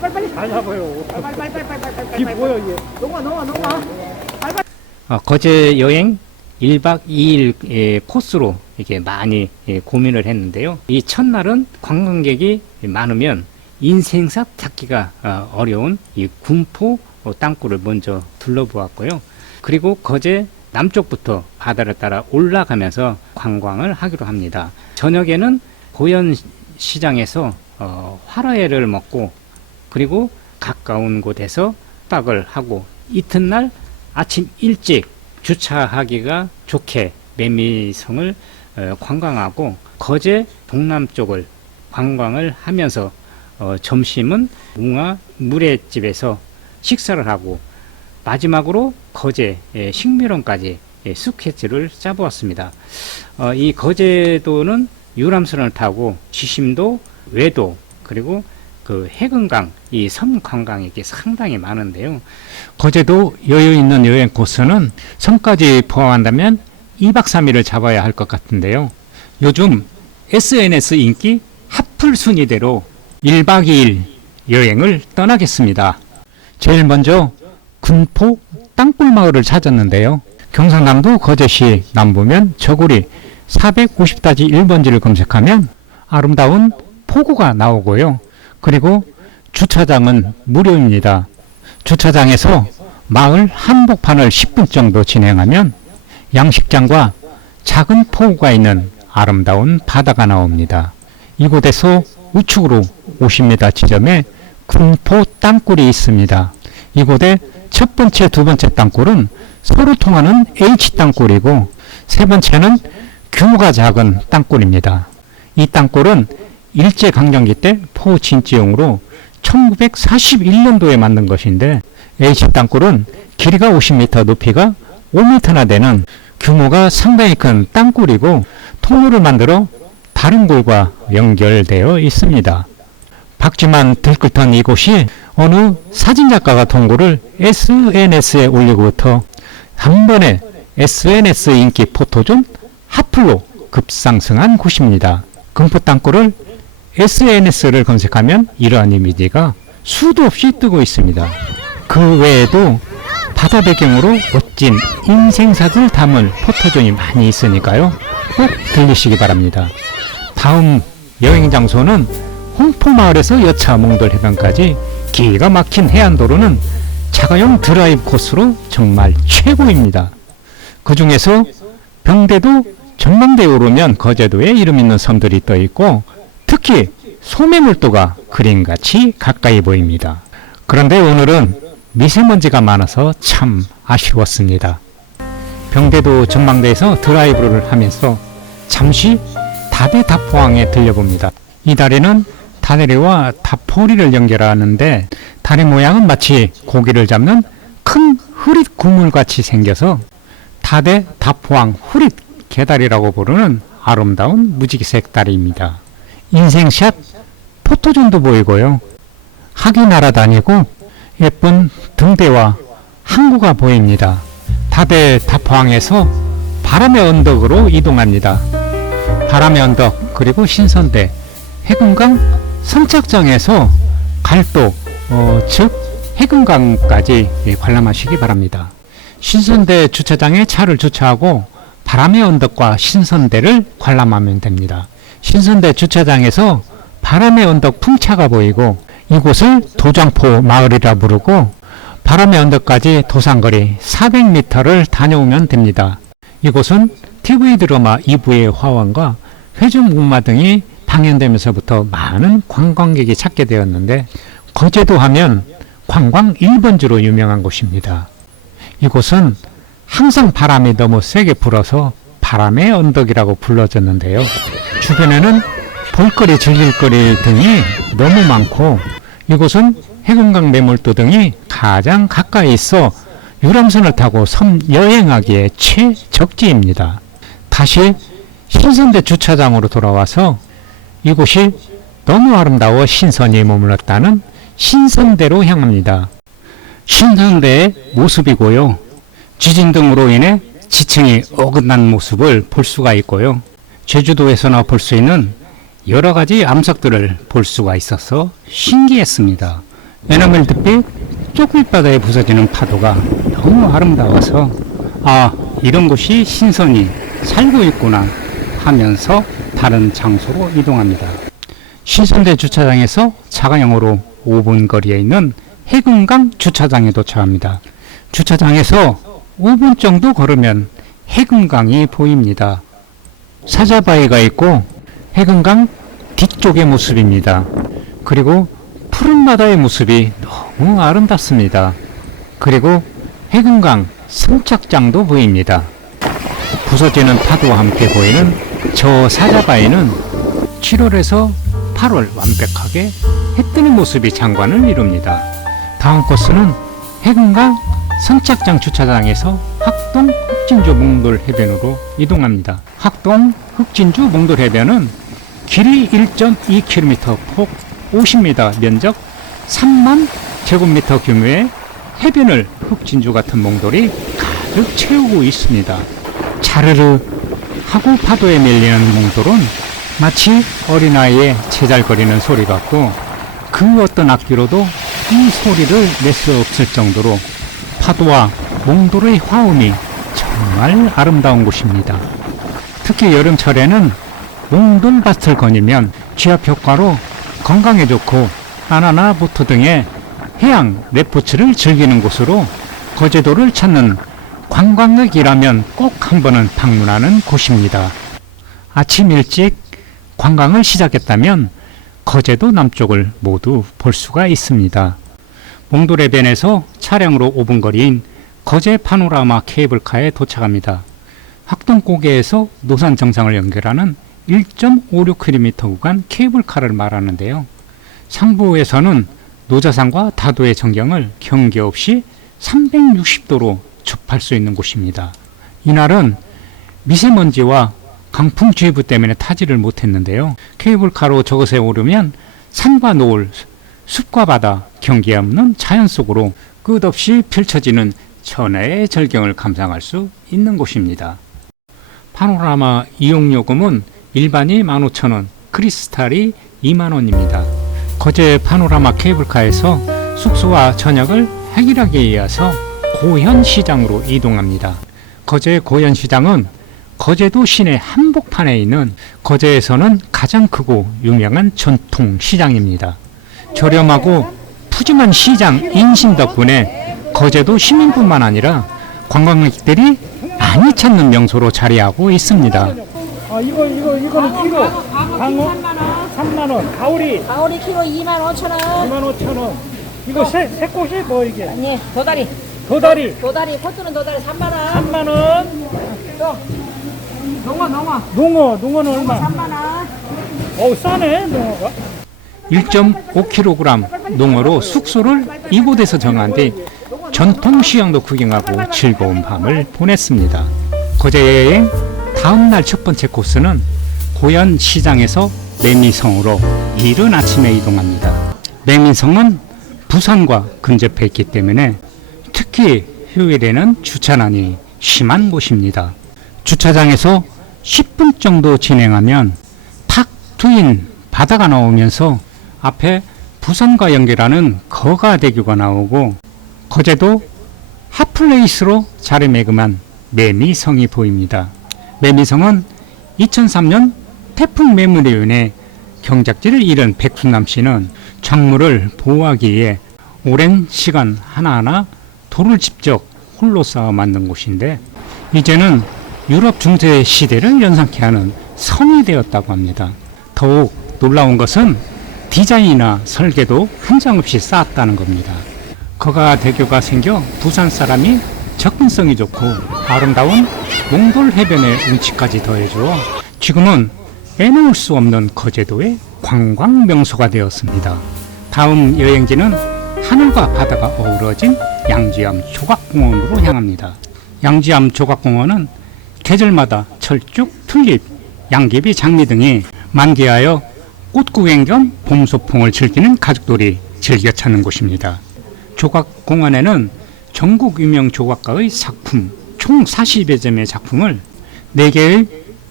빨리 잘 잡아요. 이 뭐야 이게? 농아. 거제 여행 1박 2일 코스로 이렇게 많이 고민을 했는데요. 이 첫날은 관광객이 많으면 인생사 찾기가 어려운 이 군포 땅굴을 먼저 둘러보았고요. 그리고 거제 남쪽부터 바다를 따라 올라가면서 관광을 하기로 합니다. 저녁에는 고현시장에서 화로회를 먹고 그리고 가까운 곳에서 숙박을 하고 이튿날 아침 일찍 주차하기가 좋게 매미성을 관광하고 거제 동남쪽을 관광을 하면서 점심은 웅아 물회집에서 식사를 하고 마지막으로 거제 식묘원까지 스케줄을 짜보았습니다. 이 거제도는 유람선을 타고 지심도, 외도, 그리고 그 해금강, 이 섬 관광이 상당히 많은데요. 거제도 여유 있는 여행 코스는 섬까지 포함한다면 2박 3일을 잡아야 할 것 같은데요. 요즘 SNS 인기 핫플 순위대로 1박 2일 여행을 떠나겠습니다. 제일 먼저 군포 땅굴마을을 찾았는데요. 경상남도 거제시 남부면 저고리 450-1번지를 검색하면 아름다운 포구가 나오고요. 그리고 주차장은 무료입니다. 주차장에서 마을 한복판을 10분 정도 진행하면 양식장과 작은 포구가 있는 아름다운 바다가 나옵니다. 이곳에서 우측으로 50m 지점에 군포 땅굴이 있습니다. 이곳에 첫 번째, 두 번째 땅굴은 서로 통하는 H 땅굴이고 세 번째는 규모가 작은 땅굴입니다. 이 땅굴은 일제강점기 때 포진지용으로 1941년도에 만든 것인데 H 땅굴은 길이가 50m, 높이가 5m나 되는 규모가 상당히 큰 땅굴이고 통로를 만들어 다른 골과 연결되어 있습니다. 박쥐만 들끓던 이곳이 어느 사진작가가 동굴을 SNS에 올리고부터 한 번에 SNS 인기 포토존 핫플로 급상승한 곳입니다. 금포 땅굴을 SNS를 검색하면 이러한 이미지가 수도 없이 뜨고 있습니다. 그 외에도 바다 배경으로 멋진 인생사들 담을 포토존이 많이 있으니까요. 꼭 들리시기 바랍니다. 다음 여행 장소는 홍포마을에서 여차 몽돌 해변까지 기가 막힌 해안도로는 자가용 드라이브 코스로 정말 최고입니다. 그 중에서 병대도 전망대에 오르면 거제도에 이름 있는 섬들이 떠 있고 특히 소매물도가 그림같이 가까이 보입니다. 그런데 오늘은 미세먼지가 많아서 참 아쉬웠습니다. 병대도 전망대에서 드라이브를 하면서 잠시 다대 다포항에 들려봅니다. 이 다리는 다대리와 다포리를 연결하는데 다리 모양은 마치 고기를 잡는 큰 흐릿 국물같이 생겨서 다대 다포항 흐릿 개다리라고 부르는 아름다운 무지개색 다리입니다. 인생샷 포토존도 보이고요. 학이 날아다니고 예쁜 등대와 항구가 보입니다. 다대 다포항에서 바람의 언덕으로 이동합니다. 바람의 언덕 그리고 신선대 해금강 선착장에서 갈도 즉 해금강까지 관람하시기 바랍니다. 신선대 주차장에 차를 주차하고 바람의 언덕과 신선대를 관람하면 됩니다. 신선대 주차장에서 바람의 언덕 풍차가 보이고 이곳을 도장포 마을이라 부르고 바람의 언덕까지 도산거리 400m를 다녀오면 됩니다. 이곳은 TV 드라마 2부의 화원과 회중목마 등이 방영되면서부터 많은 관광객이 찾게 되었는데 거제도 하면 관광 1번지로 유명한 곳입니다. 이곳은 항상 바람이 너무 세게 불어서 바람의 언덕이라고 불러졌는데요. 주변에는 볼거리, 즐길거리 등이 너무 많고 이곳은 해금강 매물도 등이 가장 가까이 있어 유람선을 타고 섬 여행하기에 최적지입니다. 다시 신선대 주차장으로 돌아와서 이곳이 너무 아름다워 신선이 머물렀다는 신선대로 향합니다. 신선대의 모습이고요. 지진 등으로 인해 지층이 어긋난 모습을 볼 수가 있고요. 제주도에서나 볼 수 있는 여러 가지 암석들을 볼 수가 있어서 신기했습니다. 에나멜드빛 쪽밑바다에 부서지는 파도가 너무 아름다워서 이런 곳이 신선이 살고 있구나 하면서 다른 장소로 이동합니다. 신선대 주차장에서 자가용으로 5분 거리에 있는 해금강 주차장에 도착합니다. 주차장에서 5분 정도 걸으면 해금강이 보입니다. 사자바위가 있고 해금강 뒤쪽의 모습입니다. 그리고 푸른 바다의 모습이 너무 아름답습니다. 그리고 해금강 선착장도 보입니다. 부서지는 파도와 함께 보이는 저 사자바위는 7월에서 8월 완벽하게 해 뜨는 모습이 장관을 이룹니다. 다음 코스는 해금강 선착장 주차장에서 학동 흑진주 몽돌 해변으로 이동합니다. 학동 흑진주 몽돌 해변은 길이 1.2km, 폭 50m, 면적 3만 제곱미터 규모의 해변을 흑진주 같은 몽돌이 가득 채우고 있습니다. 자르르 하고 파도에 밀리는 몽돌은 마치 어린아이의 제잘거리는 소리 같고 그 어떤 악기로도 이 소리를 낼 수 없을 정도로 파도와 몽돌의 화음이 정말 아름다운 곳입니다. 특히 여름철에는 몽돌밭을 거니면 지압 효과로 건강에 좋고 바나나 보트 등의 해양 레포츠를 즐기는 곳으로 거제도를 찾는 관광객이라면 꼭 한 번은 방문하는 곳입니다. 아침 일찍 관광을 시작했다면 거제도 남쪽을 모두 볼 수가 있습니다. 몽돌해변에서 차량으로 5분 거리인 거제 파노라마 케이블카에 도착합니다. 학동고개에서 노산 정상을 연결하는 1.56km 구간 케이블카를 말하는데요. 상부에서는 노자산과 다도의 전경을 경계 없이 360도로 접할 수 있는 곳입니다. 이날은 미세먼지와 강풍주의보 때문에 타지를 못했는데요. 케이블카로 저것에 오르면 산과 노을, 숲과 바다, 경계 없는 자연 속으로 끝없이 펼쳐지는 천혜의 절경을 감상할 수 있는 곳입니다. 파노라마 이용요금은 일반이 15,000원, 크리스탈이 20,000원입니다. 거제 파노라마 케이블카에서 숙소와 저녁을 해결하기 위해서 고현시장으로 이동합니다. 거제 고현시장은 거제도 시내 한복판에 있는 거제에서는 가장 크고 유명한 전통시장입니다. 저렴하고 푸짐한 시장 인심 덕분에 거제도 시민뿐만 아니라 관광객들이 많이 찾는 명소로 자리하고 있습니다. 이거는 키로 광어 3만 원, 가오리 키로 25,000원. 25,000원. 이거 새꽃이 뭐 이게? 아니, 도다리, 코트는 도다리 3만원. 3만 원. 또, 농어는 얼마? 3만원. 싸네 농어가. 1.5kg 농어로 숙소를 이곳에서 정한 뒤 전통시장도 구경하고 즐거운 밤을 보냈습니다. 거제 여행 다음날 첫 번째 코스는 고현시장에서 매미성으로 이른 아침에 이동합니다. 매미성은 부산과 근접해 있기 때문에 특히 휴일에는 주차난이 심한 곳입니다. 주차장에서 10분 정도 진행하면 탁 트인 바다가 나오면서 앞에 부산과 연결하는 거가대교가 나오고 거제도 핫플레이스로 자리매김한 매미성이 보입니다. 매미성은 2003년 태풍 매물에 인해 경작지를 잃은 백순남 씨는 작물을 보호하기 위해 오랜 시간 하나하나 돌을 직접 홀로 쌓아 만든 곳인데 이제는 유럽 중세 시대를 연상케 하는 성이 되었다고 합니다. 더욱 놀라운 것은 디자인이나 설계도 한장없이 쌓았다는 겁니다. 거가대교가 생겨 부산 사람이 접근성이 좋고 아름다운 몽돌 해변의 운치까지 더해주어 지금은 빼놓을 수 없는 거제도의 관광 명소가 되었습니다. 다음 여행지는 하늘과 바다가 어우러진 양지암 조각공원으로 향합니다. 양지암 조각공원은 계절마다 철쭉, 튤립, 양귀비, 장미 등이 만개하여 꽃구경 겸 봄소풍을 즐기는 가족들이 즐겨 찾는 곳입니다. 조각공원에는 전국 유명 조각가의 작품 총 40여 점의 작품을 4개의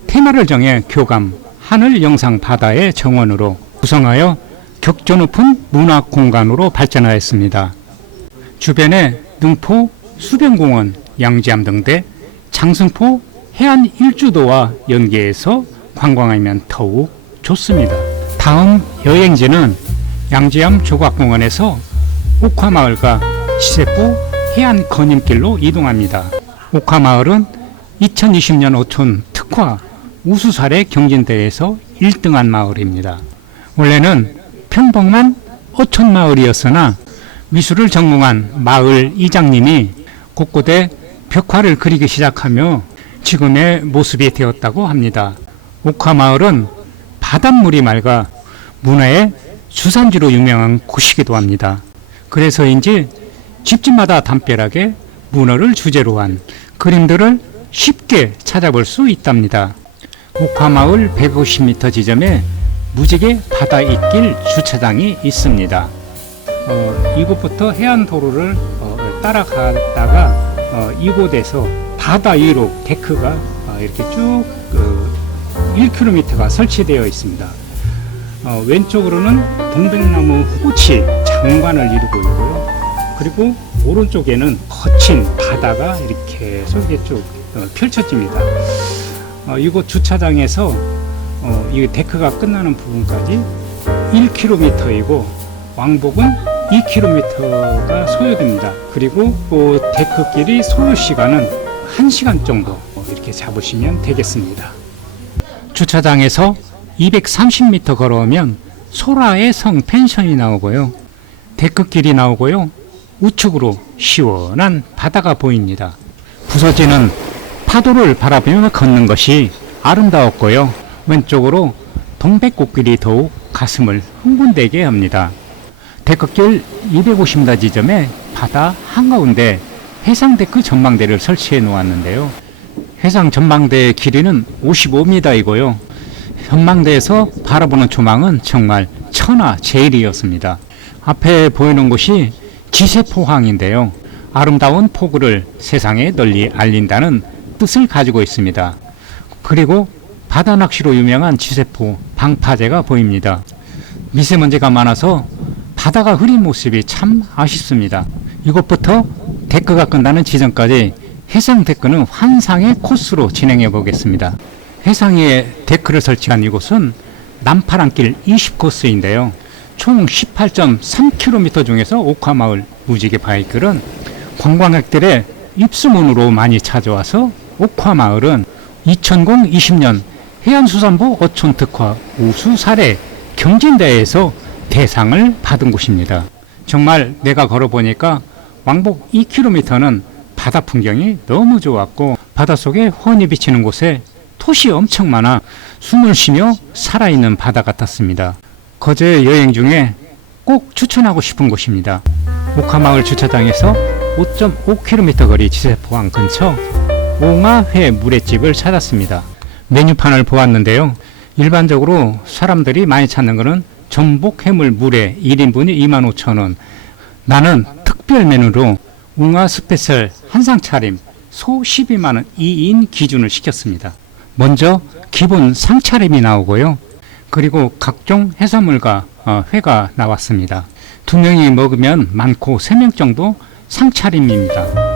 테마를 정해 교감, 하늘, 영상, 바다의 정원으로 구성하여 격조 높은 문화 공간으로 발전하였습니다. 주변에 능포 수변공원, 양지암 등대, 장승포 해안 일주도와 연계해서 관광하면 더욱 좋습니다. 다음 여행지는 양지암 조각공원에서 옥화마을과 지세포 해안 거님길로 이동합니다. 옥화마을은 2020년 어촌 특화 우수사례 경진대회에서 1등한 마을입니다. 원래는 평범한 어촌마을이었으나 미술을 전공한 마을 이장님이 곳곳에 벽화를 그리기 시작하며 지금의 모습이 되었다고 합니다. 옥화마을은 바닷물이 맑아 문화의 주산지로 유명한 곳이기도 합니다. 그래서인지 집집마다 담벼락에 문어를 주제로 한 그림들을 쉽게 찾아볼 수 있답니다. 옥화마을 150m 지점에 무지개 바다 있길 주차장이 있습니다. 이곳부터 해안도로를 따라가다가 이곳에서 바다 위로 데크가 이렇게 쭉 1km가 설치되어 있습니다. 왼쪽으로는 동백나무 꽃이 장관을 이루고 있고요. 그리고 오른쪽에는 거친 바다가 이렇게 속에 쭉 펼쳐집니다. 이곳 주차장에서 이 데크가 끝나는 부분까지 1km이고 왕복은 2km가 소요됩니다. 그리고 그 데크길이 소요 시간은 1시간 정도 이렇게 잡으시면 되겠습니다. 주차장에서 230m 걸어오면 소라의 성 펜션이 나오고요. 데크길이 나오고요. 우측으로 시원한 바다가 보입니다. 부서지는 파도를 바라보며 걷는 것이 아름다웠고요. 왼쪽으로 동백꽃길이 더욱 가슴을 흥분되게 합니다. 데크길 250m 지점에 바다 한가운데 해상데크 전망대를 설치해 놓았는데요. 해상 전망대의 길이는 55m이고요. 전망대에서 바라보는 조망은 정말 천하제일이었습니다. 앞에 보이는 곳이 지세포항인데요. 아름다운 포구를 세상에 널리 알린다는 뜻을 가지고 있습니다. 그리고 바다 낚시로 유명한 지세포 방파제가 보입니다. 미세먼지가 많아서 바다가 흐린 모습이 참 아쉽습니다. 이곳부터 데크가 끝나는 지점까지 해상 데크는 환상의 코스로 진행해 보겠습니다. 해상 위에 데크를 설치한 이곳은 남파랑길 20코스인데요. 총 18.3km 중에서 옥화마을 무지개 바이크는 관광객들의 입소문으로 많이 찾아와서 옥화마을은 2020년 해안수산부 어촌특화 우수사례 경진대회에서 대상을 받은 곳입니다. 정말 내가 걸어보니까 왕복 2km는 바다 풍경이 너무 좋았고 바닷속에 훤히 비치는 곳에 톳이 엄청 많아 숨을 쉬며 살아있는 바다 같았습니다. 거제 여행 중에 꼭 추천하고 싶은 곳입니다. 옥화마을 주차장에서 5.5km 거리 지세포항 근처 옹아회 물회집을 찾았습니다. 메뉴판을 보았는데요. 일반적으로 사람들이 많이 찾는 것은 전복 해물 물회 1인분이 25,000원. 나는 특별 메뉴로 웅아 스페셜 한상 차림 소 12만원 2인 기준을 시켰습니다. 먼저 기본 상차림이 나오고요. 그리고 각종 해산물과 회가 나왔습니다. 2명이 먹으면 많고 3명 정도 상차림입니다.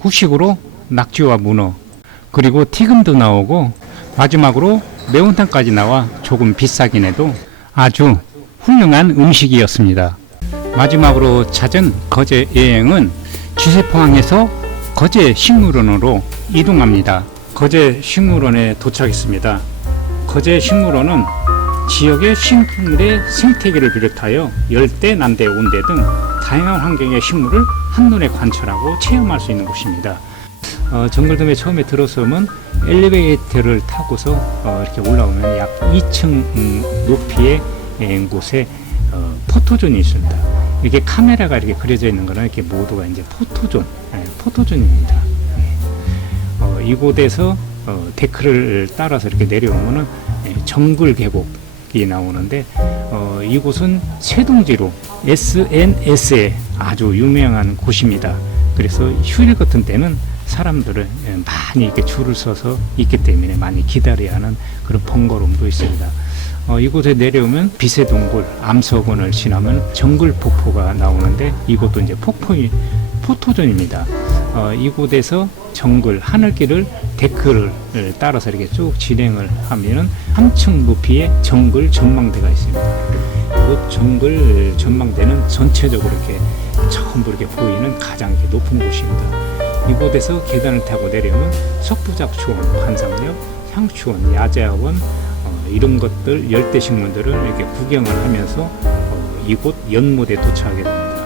후식으로 낙지와 문어 그리고 튀김도 나오고 마지막으로 매운탕까지 나와 조금 비싸긴 해도 아주 훌륭한 음식이었습니다. 마지막으로 찾은 거제 여행은 지세포항에서 거제 식물원으로 이동합니다. 거제 식물원에 도착했습니다. 거제 식물원은 지역의 식물의 생태계를 비롯하여 열대, 난대, 온대 등 다양한 환경의 식물을 한눈에 관찰하고 체험할 수 있는 곳입니다. 정글돔에 처음에 들어서면 엘리베이터를 타고서 이렇게 올라오면 약 2층 높이의 곳에 포토존이 있습니다. 이게 카메라가 이렇게 그려져 있는 거는 이렇게 모두가 이제 포토존입니다. 이곳에서 데크를 따라서 이렇게 내려오면은 정글 계곡이 나오는데 이곳은 세동지로 SNS에 아주 유명한 곳입니다. 그래서 휴일 같은 때는 사람들을 많이 이렇게 줄을 서서 있기 때문에 많이 기다려야 하는 그런 번거로움도 있습니다. 이곳에 내려오면 빛의 동굴 암석원을 지나면 정글 폭포가 나오는데 이곳도 이제 포토존입니다. 이곳에서 정글 하늘길을 데크를 따라서 이렇게 쭉 진행을 하면은 3층 높이의 정글 전망대가 있습니다. 이곳 정글 전망대는 전체적으로 이렇게 전부 이렇게 보이는 가장 이렇게 높은 곳입니다. 이곳에서 계단을 타고 내려오면 석부작초원, 환상역, 향초원, 야자원 이런 것들 열대식물들을 이렇게 구경을 하면서 이곳 연못에 도착하게 됩니다.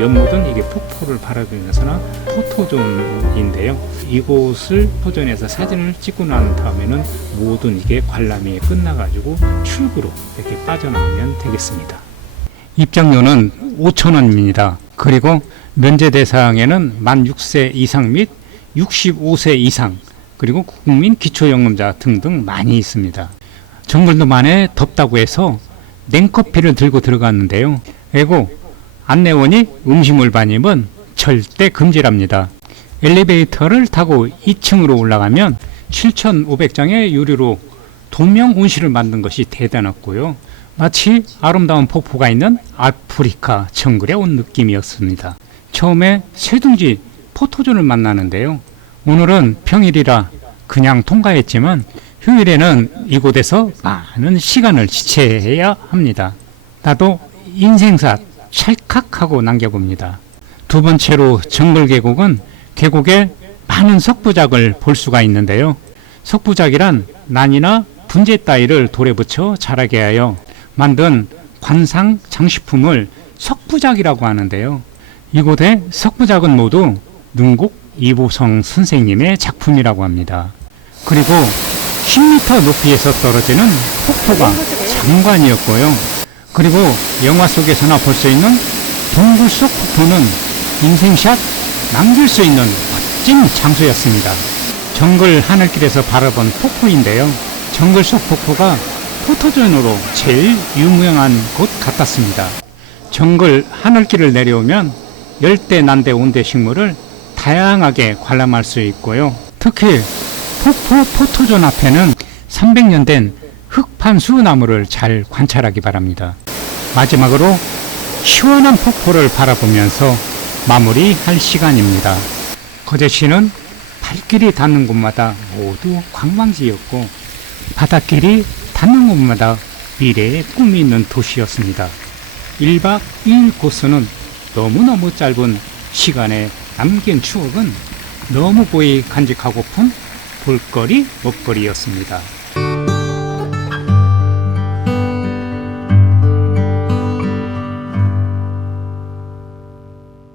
연못은 이게 폭포를 바라보면서나 포토존인데요. 이곳을 포존에서 사진을 찍고 난 다음에는 모든 이게 관람이 끝나가지고 출구로 이렇게 빠져나오면 되겠습니다. 입장료는 5,000원입니다. 그리고 면제 대상에는 만 6세 이상 및 65세 이상 그리고 국민 기초연금자 등등 많이 있습니다. 정글도 만에 덥다고 해서 냉커피를 들고 들어갔는데요. 에고 안내원이 음식물 반입은 절대 금지랍니다. 엘리베이터를 타고 2층으로 올라가면 7,500장의 유리로 도명 온실을 만든 것이 대단했고요. 마치 아름다운 폭포가 있는 아프리카 정글에 온 느낌이었습니다. 처음에 쇠둥지 포토존을 만나는데요. 오늘은 평일이라 그냥 통과했지만 휴일에는 이곳에서 많은 시간을 지체해야 합니다. 나도 인생사 찰칵하고 남겨봅니다. 두 번째로 정글 계곡은 계곡에 많은 석부작을 볼 수가 있는데요. 석부작이란 난이나 분재 따위를 돌에 붙여 자라게 하여 만든 관상 장식품을 석부작이라고 하는데요. 이곳의 석부작은 모두 능곡 이보성 선생님의 작품이라고 합니다. 그리고 10m 높이에서 떨어지는 폭포가 장관이었고요. 그리고 영화 속에서나 볼 수 있는 동굴 속 폭포는 인생샷 남길 수 있는 멋진 장소였습니다. 정글 하늘길에서 바라본 폭포인데요. 정글 속 폭포가 포토존으로 제일 유명한 곳 같았습니다. 정글 하늘길을 내려오면 열대, 난대, 온대 식물을 다양하게 관람할 수 있고요. 특히 폭포 포토존 앞에는 300년 된 흑판수 나무를 잘 관찰하기 바랍니다. 마지막으로 시원한 폭포를 바라보면서 마무리할 시간입니다. 거제시는 발길이 닿는 곳마다 모두 관광지였고 바닷길이 닿는 곳마다 미래의 꿈이 있는 도시였습니다. 1박 2일 코스는 너무너무 짧은 시간에 남긴 추억은 너무 보이 간직하고픈 볼거리 먹거리였습니다.